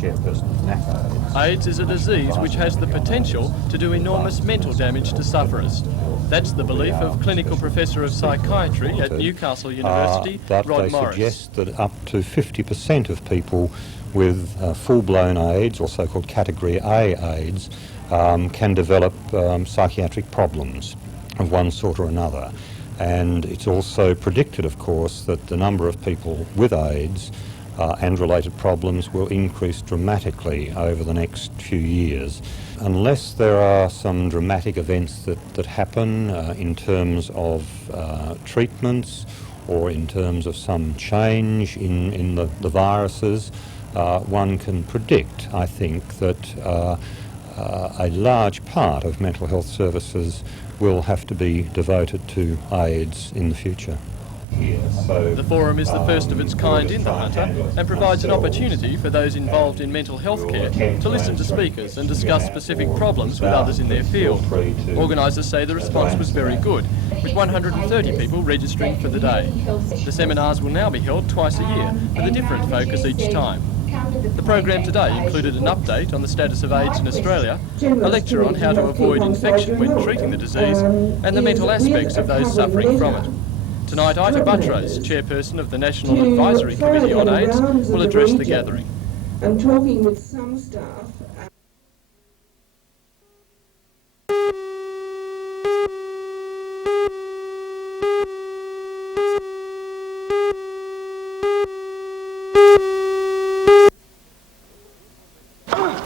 chairperson of NAF. AIDS is a disease which has the potential to do enormous mental damage to sufferers. That's the belief of Clinical Professor of Psychiatry at Newcastle University, but Rod they Morris. suggest that up to 50% of people with full-blown AIDS, or so-called Category A AIDS, can develop psychiatric problems of one sort or another. And it's also predicted, of course, that the number of people with AIDS and related problems will increase dramatically over the next few years. Unless there are some dramatic events that happen in terms of treatments or in terms of some change in the viruses, one can predict, I think, that a large part of mental health services will have to be devoted to AIDS in the future. The forum is the first of its kind in the Hunter and provides an opportunity for those involved in mental health care to listen to speakers and discuss specific problems with others in their field. Organisers say the response was very good, with 130 people registering for the day. The seminars will now be held twice a year with a different focus each time. The program today included an update on the status of AIDS in Australia, a lecture on how to avoid infection when treating the disease, and the mental aspects of those suffering from it. Tonight, Ita Buttrose, chairperson of the National Advisory Committee on AIDS, will address the gathering. I'm talking with some staff.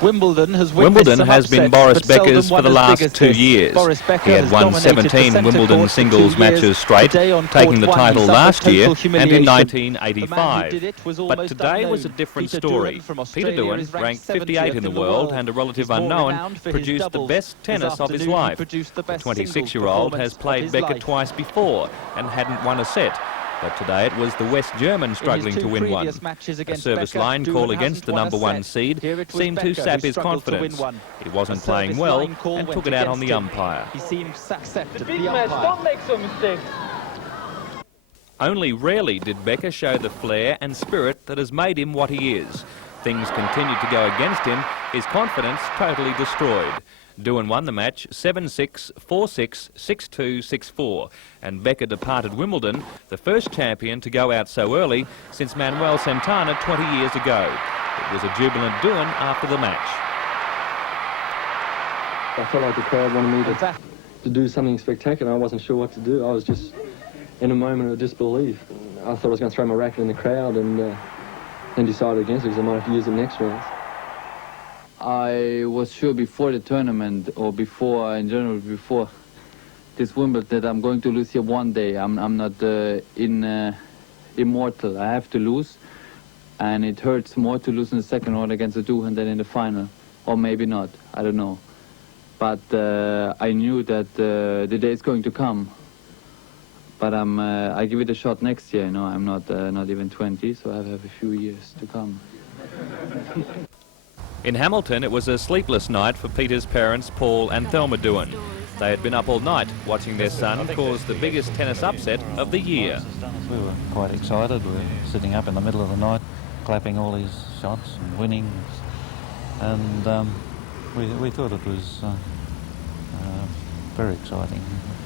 Wimbledon has been Boris Becker's for the last 2 years. He had won 17 Wimbledon singles matches straight, taking the title last year and in 1985. But today was a different story. Peter Doohan, ranked 58 in the world and a relative unknown, produced the best tennis of his life. The 26-year-old has played Becker twice before and hadn't won a set. But today it was the West German struggling to win one. A service line call against the #1 seed seemed to sap his confidence. He wasn't playing well and took it out on the umpire. He seems accepted the umpire. Don't make some mistakes. Only rarely did Becker show the flair and spirit that has made him what he is. Things continued to go against him, his confidence totally destroyed. Doohan won the match 7-6, 4-6, 6-2, 6-4, and Becker departed Wimbledon, the first champion to go out so early since Manuel Santana 20 years ago. It was a jubilant Doohan after the match. I felt like the crowd wanted me to do something spectacular. I wasn't sure what to do. I was just in a moment of disbelief. I thought I was going to throw my racket in the crowd and then decided against it because I might have to use it next round. I was sure before the tournament, or before, in general, before this Wimbledon, that I'm going to lose here one day. I'm not immortal. I have to lose, and it hurts more to lose in the second round against the Doohan than in the final, or maybe not. I don't know. But I knew that the day is going to come. But I give it a shot next year. You know, I'm not even 20, so I have a few years to come. In Hamilton, it was a sleepless night for Peter's parents, Paul and Thelma Doohan. They had been up all night watching their son cause the biggest tennis upset of the year. We were quite excited. We were sitting up in the middle of the night, clapping all his shots and winning. And we thought it was very exciting.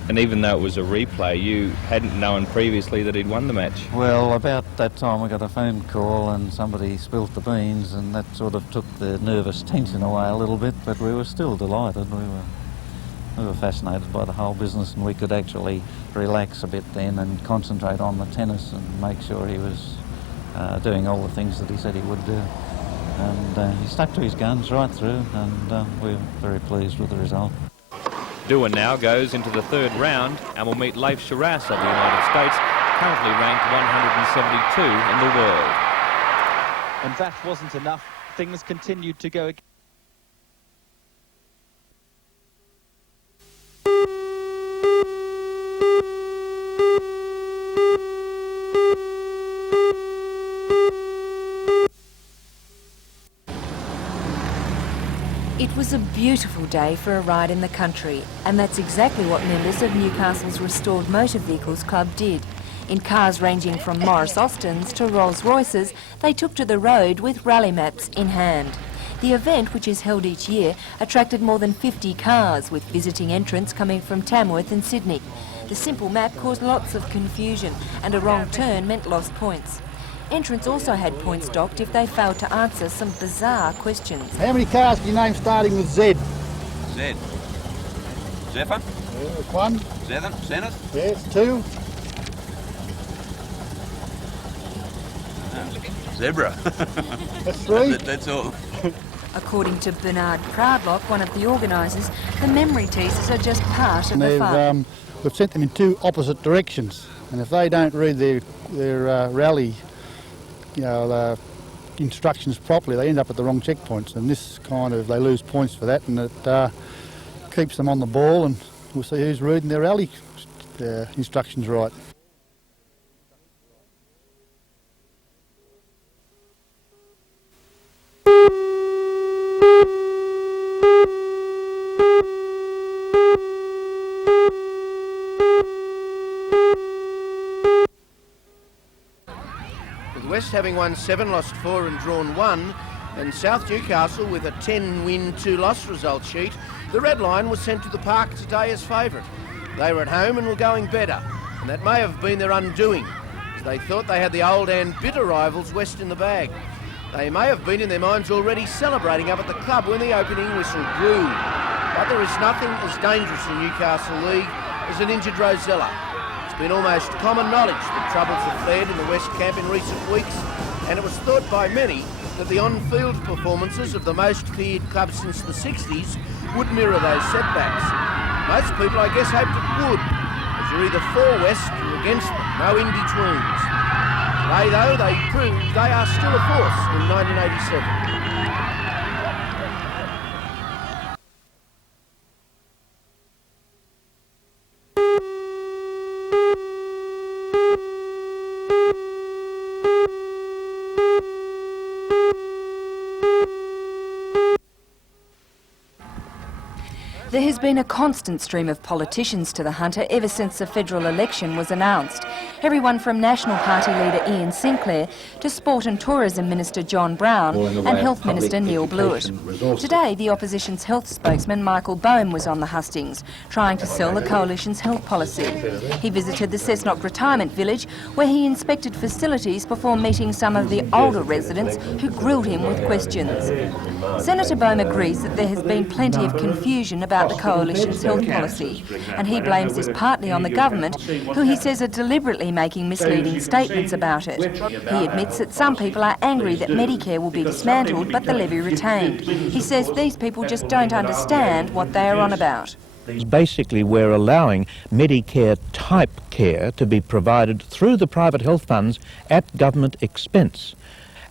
And even though it was a replay, you hadn't known previously that he'd won the match? Well, about that time we got a phone call and somebody spilt the beans, and that sort of took the nervous tension away a little bit, but we were still delighted. We were fascinated by the whole business, and we could actually relax a bit then and concentrate on the tennis and make sure he was doing all the things that he said he would do. And he stuck to his guns right through, and we were very pleased with the result. Doohan now goes into the third round and will meet Leif Shiras of the United States, currently ranked 172 in the world. And that wasn't enough. Things continued to go again. It was a beautiful day for a ride in the country, and that's exactly what members of Newcastle's Restored Motor Vehicles Club did. In cars ranging from Morris Austins to Rolls Royces, they took to the road with rally maps in hand. The event, which is held each year, attracted more than 50 cars, with visiting entrants coming from Tamworth and Sydney. The simple map caused lots of confusion, and a wrong turn meant lost points. Entrants also had points docked if they failed to answer some bizarre questions. How many cars can you name starting with Z? Z. Zephyr? One. Zenith? Yes, two. Zebra. That's three. That's all. According to Bernard Proudlock, one of the organisers, the memory teasers are just part of the fun. We've sent them in two opposite directions, and if they don't read their rally instructions properly, they end up at the wrong checkpoints, and they lose points for that, and it keeps them on the ball, and we'll see who's reading their rally instructions right. West having won 7, lost 4 and drawn 1, and South Newcastle with a 10-win, 2-loss result sheet, the red line was sent to the park today as favourite. They were at home and were going better, and that may have been their undoing, as they thought they had the old and bitter rivals West in the bag. They may have been in their minds already celebrating up at the club when the opening whistle blew. But there is nothing as dangerous in the Newcastle League as an injured Rosella. It's been almost common knowledge that troubles have flared in the West camp in recent weeks, and it was thought by many that the on-field performances of the most feared club since the 60s would mirror those setbacks. Most people, I guess, hoped it would, as you're either for West or against them, no in-betweens. Today, though, they proved they are still a force in 1987. There has been a constant stream of politicians to the Hunter ever since the federal election was announced. Everyone from National Party leader Ian Sinclair to Sport and Tourism Minister John Brown and Health Minister Neil Blewett. Today, the opposition's health spokesman Michael Boehm was on the hustings, trying to sell the coalition's health policy. He visited the Cessnock retirement village, where he inspected facilities before meeting some of the older residents who grilled him with questions. Senator Boehm agrees that there has been plenty of confusion about the coalition's health policy, and he blames this partly on the government, who he says are deliberately making misleading statements about it. He admits that some people are angry that Medicare will be dismantled but the levy retained. He says these people just don't understand what they are on about. Basically, we're allowing Medicare-type care to be provided through the private health funds at government expense.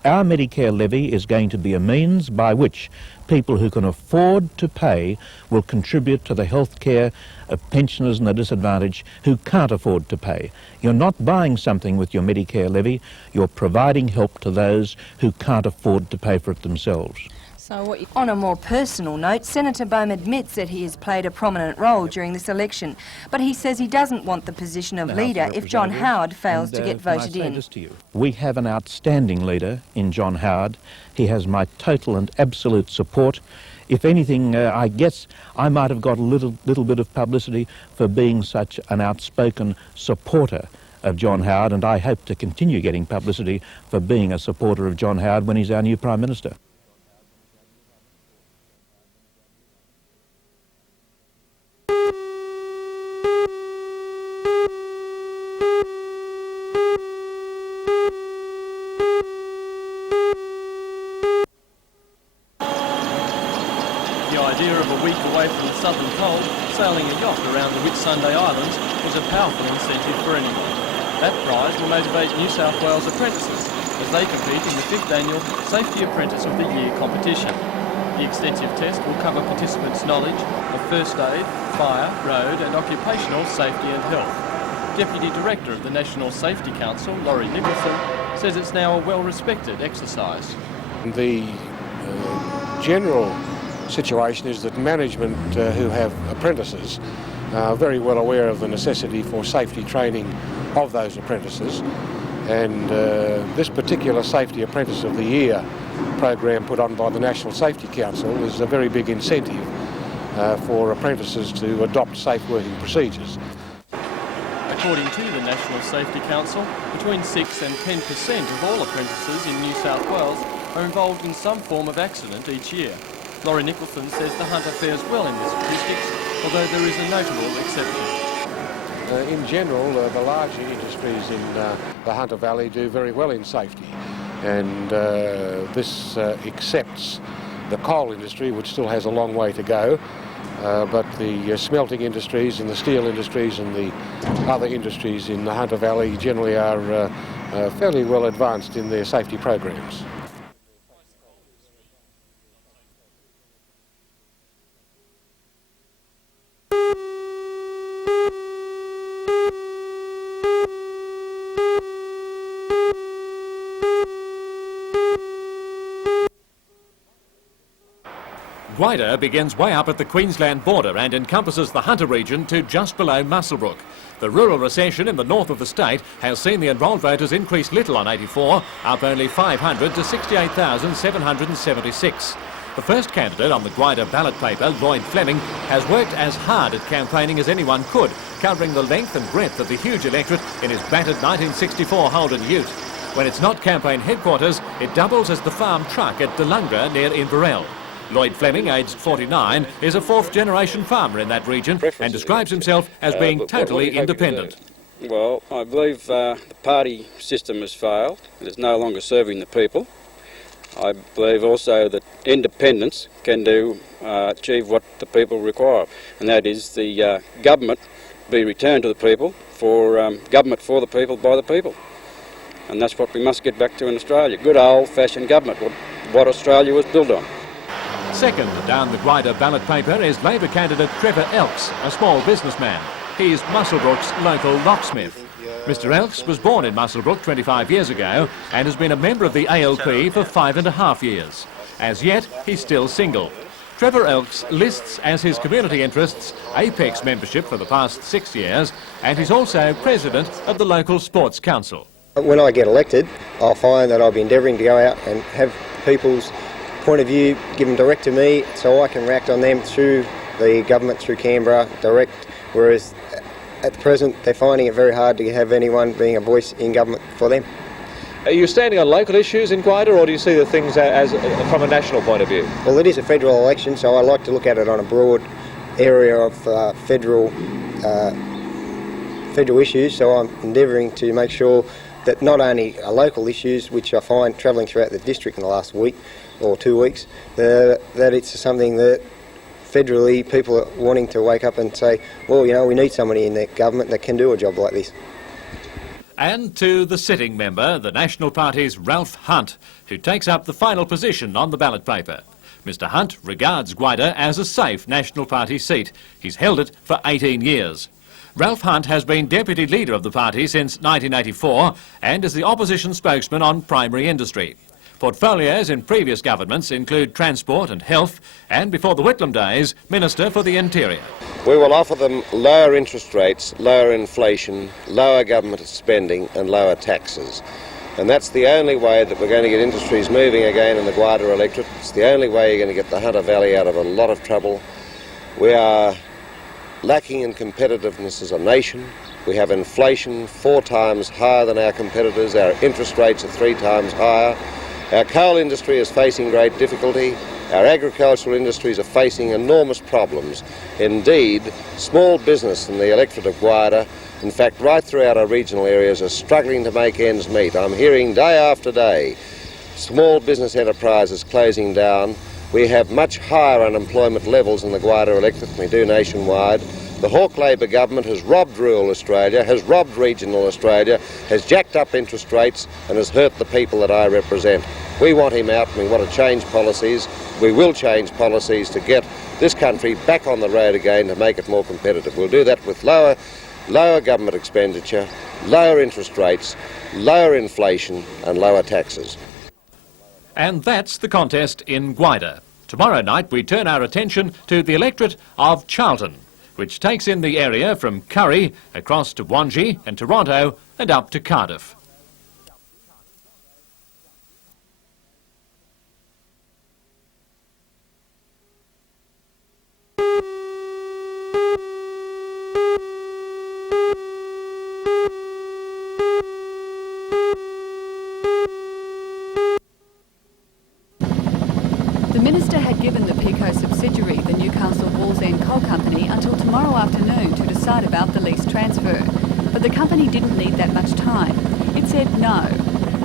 Our Medicare levy is going to be a means by which people who can afford to pay will contribute to the health care of pensioners and the disadvantaged who can't afford to pay. You're not buying something with your Medicare levy, you're providing help to those who can't afford to pay for it themselves. On a more personal note, Senator Boehm admits that he has played a prominent role during this election, but he says he doesn't want the position of leader if John Howard fails to get voted in. We have an outstanding leader in John Howard. He has my total and absolute support. If anything, I guess I might have got a little bit of publicity for being such an outspoken supporter of John Howard, and I hope to continue getting publicity for being a supporter of John Howard when he's our new Prime Minister. The idea of a week away from the southern cold, sailing a yacht around the Whitsunday Islands was a powerful incentive for anyone. That prize will motivate New South Wales apprentices as they compete in the 5th annual Safety Apprentice of the Year competition. The extensive test will cover participants' knowledge of first aid, fire, road and occupational safety and health. Deputy Director of the National Safety Council, Laurie Nicholson, says it's now a well-respected exercise. The general situation is that management who have apprentices are very well aware of the necessity for safety training of those apprentices. And this particular Safety Apprentice of the Year program put on by the National Safety Council is a very big incentive for apprentices to adopt safe working procedures. According to the National Safety Council, between 6 and 10% of all apprentices in New South Wales are involved in some form of accident each year. Laurie Nicholson says the Hunter fares well in the statistics, although there is a notable exception. In general, the larger industries in the Hunter Valley do very well in safety, and this accepts the coal industry, which still has a long way to go, but the smelting industries and the steel industries and the other industries in the Hunter Valley generally are fairly well advanced in their safety programs. Gwydir begins way up at the Queensland border and encompasses the Hunter region to just below Muswellbrook. The rural recession in the north of the state has seen the enrolled voters increase little on 84, up only 500 to 68,776. The first candidate on the Gwydir ballot paper, Lloyd Fleming, has worked as hard at campaigning as anyone could, covering the length and breadth of the huge electorate in his battered 1964 Holden ute. When it's not campaign headquarters, it doubles as the farm truck at Delungra near Inverell. Lloyd Fleming, aged 49, is a fourth-generation farmer in that region and describes himself as being totally independent. Well, I believe the party system has failed and is no longer serving the people. I believe also that independence can achieve what the people require, and that is the government be returned to the people for government for the people by the people. And that's what we must get back to in Australia. Good old-fashioned government, what Australia was built on. Second down the Gwydir ballot paper is Labor candidate Trevor Elks, a small businessman. He's Muswellbrook's local locksmith. Mr Elks was born in Muswellbrook 25 years ago and has been a member of the ALP for 5.5 years. As yet, he's still single. Trevor Elks lists as his community interests Apex membership for the past 6 years, and he's also president of the local sports council. When I get elected, I'll find that I'll be endeavouring to go out and have people's point of view given direct to me so I can react on them through the government, through Canberra, direct, whereas at the present they're finding it very hard to have anyone being a voice in government for them. Are you standing on local issues in Gwydir, or do you see the things as from a national point of view? Well, it is a federal election, so I like to look at it on a broad area of federal issues, so I'm endeavouring to make sure that not only are local issues, which I find travelling throughout the district in the last week or 2 weeks, that it's something that federally people are wanting to wake up and say, well, you know, we need somebody in the government that can do a job like this. And to the sitting member, the National Party's Ralph Hunt, who takes up the final position on the ballot paper. Mr Hunt regards Gwydir as a safe National Party seat. He's held it for 18 years. Ralph Hunt has been deputy leader of the party since 1984 and is the opposition spokesman on primary industry. Portfolios in previous governments include transport and health, and before the Whitlam days, Minister for the Interior. We will offer them lower interest rates, lower inflation, lower government spending and lower taxes. And that's the only way that we're going to get industries moving again in the Gwydir electorate. It's the only way you're going to get the Hunter Valley out of a lot of trouble. We are lacking in competitiveness as a nation. We have inflation 4 times higher than our competitors. Our interest rates are 3 times higher. Our coal industry is facing great difficulty. Our agricultural industries are facing enormous problems. Indeed, small business in the electorate of Gwydir, in fact right throughout our regional areas, are struggling to make ends meet. I'm hearing day after day small business enterprises closing down. We have much higher unemployment levels in the Gwydir electorate than we do nationwide. The Hawke Labor government has robbed rural Australia, has robbed regional Australia, has jacked up interest rates and has hurt the people that I represent. We want him out and we want to change policies. We will change policies to get this country back on the road again to make it more competitive. We'll do that with lower government expenditure, lower interest rates, lower inflation and lower taxes. And that's the contest in Gwydir. Tomorrow night we turn our attention to the electorate of Charlton. which takes in the area from Currie across to Wangi and Toronto and up to Cardiff. The Minister had given the Pico subsidiary, the Newcastle Wallsend Coal Company, until tomorrow afternoon to decide about the lease transfer. But the company didn't need that much time. It said no.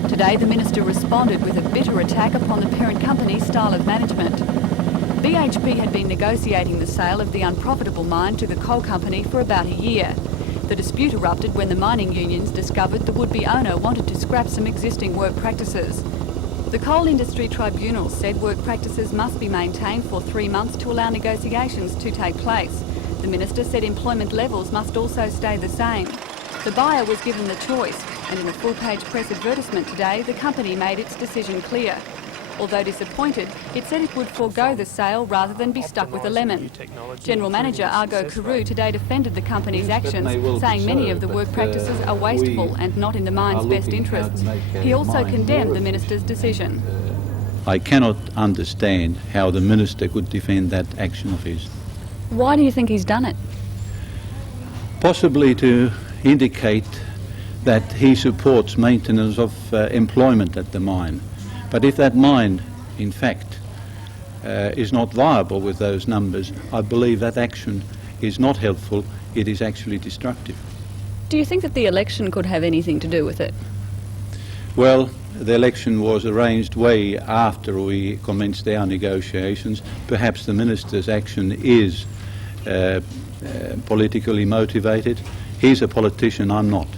Today the Minister responded with a bitter attack upon the parent company's style of management. BHP had been negotiating the sale of the unprofitable mine to the coal company for about a year. The dispute erupted when the mining unions discovered the would-be owner wanted to scrap some existing work practices. The Coal Industry Tribunal said work practices must be maintained for 3 months to allow negotiations to take place. The Minister said employment levels must also stay the same. The buyer was given the choice, and in a full-page press advertisement today, the company made its decision clear. Although disappointed, it said it would forego the sale rather than be stuck with a lemon. General Manager Argo Carew today defended the company's actions, saying many of the work practices are wasteful and not in the mine's best interests. He also condemned the Minister's decision. I cannot understand how the Minister could defend that action of his. Why do you think he's done it? Possibly to indicate that he supports maintenance of employment at the mine. But if that mine, in fact, is not viable with those numbers, I believe that action is not helpful, it is actually destructive. Do you think that the election could have anything to do with it? Well, the election was arranged way after we commenced our negotiations. Perhaps the Minister's action is politically motivated. He's a politician, I'm not.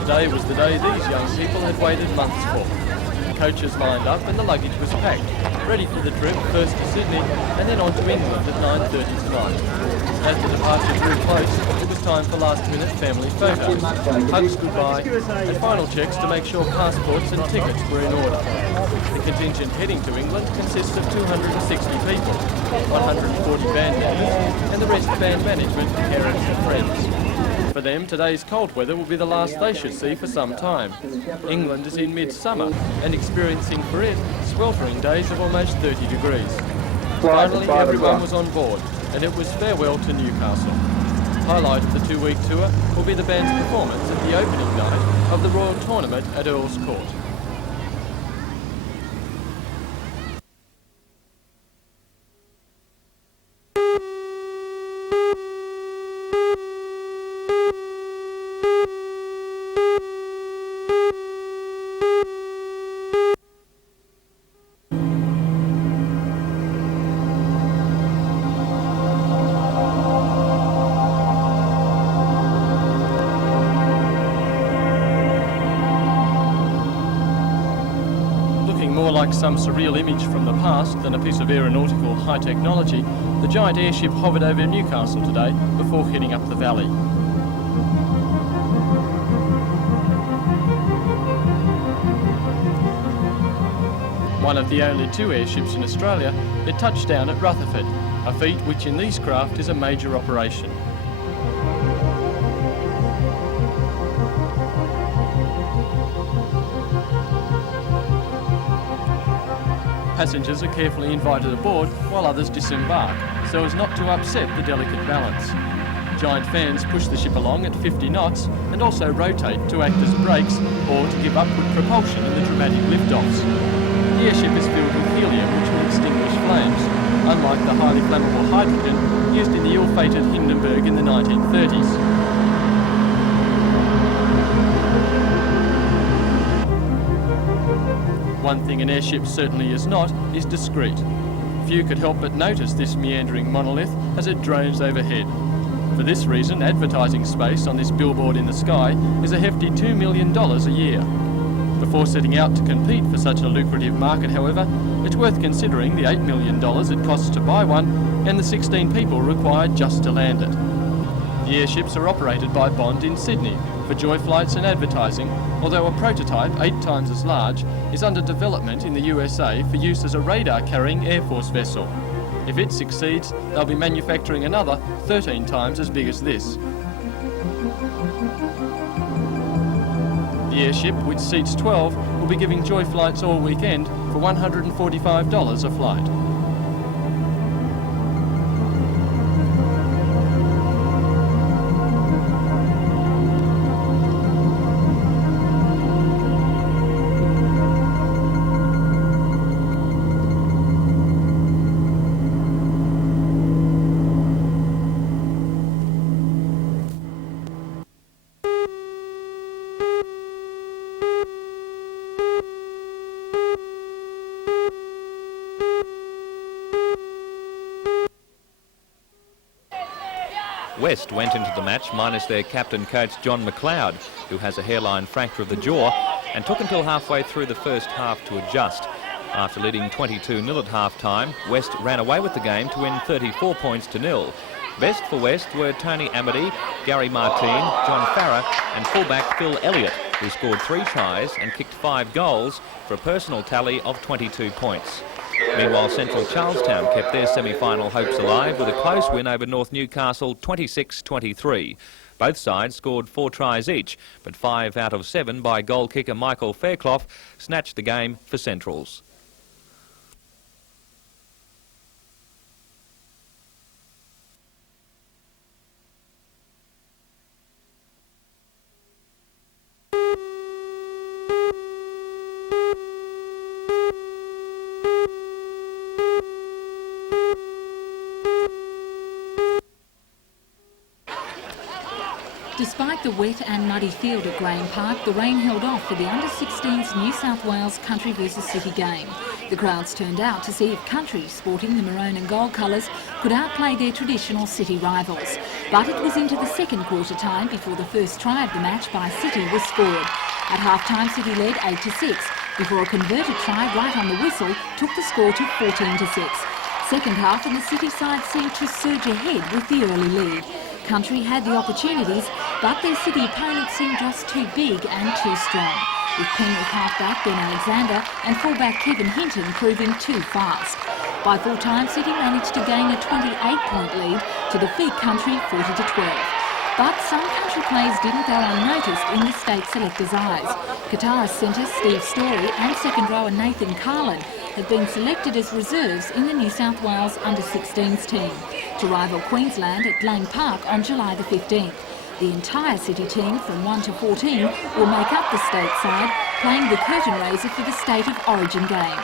Today was the day these young people had waited months for. Coaches lined up and the luggage was packed, ready for the trip first to Sydney and then on to England at 9:30 tonight. As the departure drew close, it was time for last-minute family photos, hugs goodbye and final checks to make sure passports and tickets were in order. The contingent heading to England consists of 260 people, 140 band members and the rest band management, parents and friends. For them, today's cold weather will be the last they should see for some time. England is in midsummer and experiencing for it sweltering days of almost 30 degrees. Finally, everyone was on board and it was farewell to Newcastle. Highlight of the 2-week tour will be the band's performance at the opening night of the Royal Tournament at Earl's Court. Like some surreal image from the past than a piece of aeronautical high technology, the giant airship hovered over Newcastle today before heading up the valley. One of the only 2 airships in Australia, it touched down at Rutherford, a feat which in these craft is a major operation. Passengers are carefully invited aboard while others disembark, so as not to upset the delicate balance. Giant fans push the ship along at 50 knots and also rotate to act as brakes or to give upward propulsion in the dramatic liftoffs. The airship is filled with helium which will extinguish flames, unlike the highly flammable hydrogen used in the ill-fated Hindenburg in the 1930s. One thing an airship certainly is not is discreet. Few could help but notice this meandering monolith as it drones overhead. For this reason, advertising space on this billboard in the sky is a hefty $2 million a year. Before setting out to compete for such a lucrative market, however, it's worth considering the $8 million it costs to buy one and the 16 people required just to land it. The airships are operated by Bond in Sydney for joy flights and advertising, although a prototype 8 times as large is under development in the USA for use as a radar-carrying Air Force vessel. If it succeeds, they'll be manufacturing another 13 times as big as this. The airship, which seats 12, will be giving joy flights all weekend for $145 a flight. West went into the match minus their captain coach John McLeod, who has a hairline fracture of the jaw, and took until halfway through the first half to adjust. After leading 22-0 at half-time, West ran away with the game to win 34 points to 0. Best for West were Tony Amity, Gary Martin, John Farrer and fullback Phil Elliott, who scored 3 tries and kicked 5 goals for a personal tally of 22 points. Meanwhile, Central Charlestown kept their semi-final hopes alive with a close win over North Newcastle 26-23. Both sides scored 4 tries each, but 5 out of 7 by goal kicker Michael Fairclough snatched the game for Centrals. Despite the wet and muddy field at Graham Park, the rain held off for the under-16s New South Wales Country versus City game. The crowds turned out to see if Country, sporting the maroon and gold colours, could outplay their traditional City rivals. But it was into the second quarter time before the first try of the match by City was scored. At half-time, City led 8-6, before a converted try right on the whistle took the score to 14-6. Second half and the City side seemed to surge ahead with the early lead. Country had the opportunities, but their City opponents seemed just too big and too strong, with Penrith halfback Ben Alexander and fullback Kevin Hinton proving too fast. By full-time, City managed to gain a 28-point lead to defeat Country 40-12. But some Country plays didn't go unnoticed in the state selectors' eyes. Qatar's centre Steve Story and second rower Nathan Carlin have been selected as reserves in the New South Wales under-16s team to rival Queensland at Lang Park on July the 15th. The entire City team from 1 to 14 will make up the state side, playing the curtain raiser for the State of Origin game.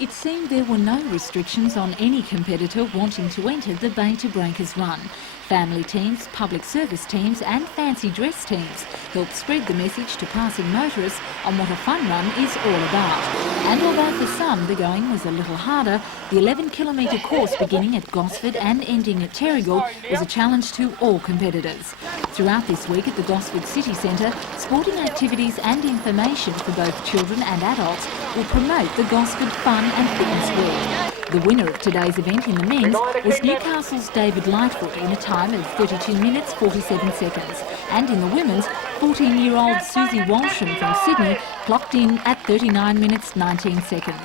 It seemed there were no restrictions on any competitor wanting to enter the Bay to Breakers run. Family teams, public service teams and fancy dress teams helped spread the message to passing motorists on what a fun run is all about. And although for some the going was a little harder, the 11-kilometre course beginning at Gosford and ending at Terrigal was a challenge to all competitors. Throughout this week at the Gosford City Centre, sporting activities and information for both children and adults will promote the Gosford Fun and Fitness Week. The winner of today's event in the men's was Newcastle's David Lightfoot in a time of 32 minutes 47 seconds. And in the women's, 14-year-old Susie Walsham from Sydney clocked in at 39 minutes 19 seconds.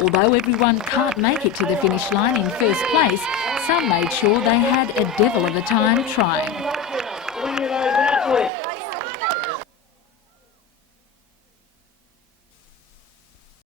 Although everyone can't make it to the finish line in first place, some made sure they had a devil of a time trying.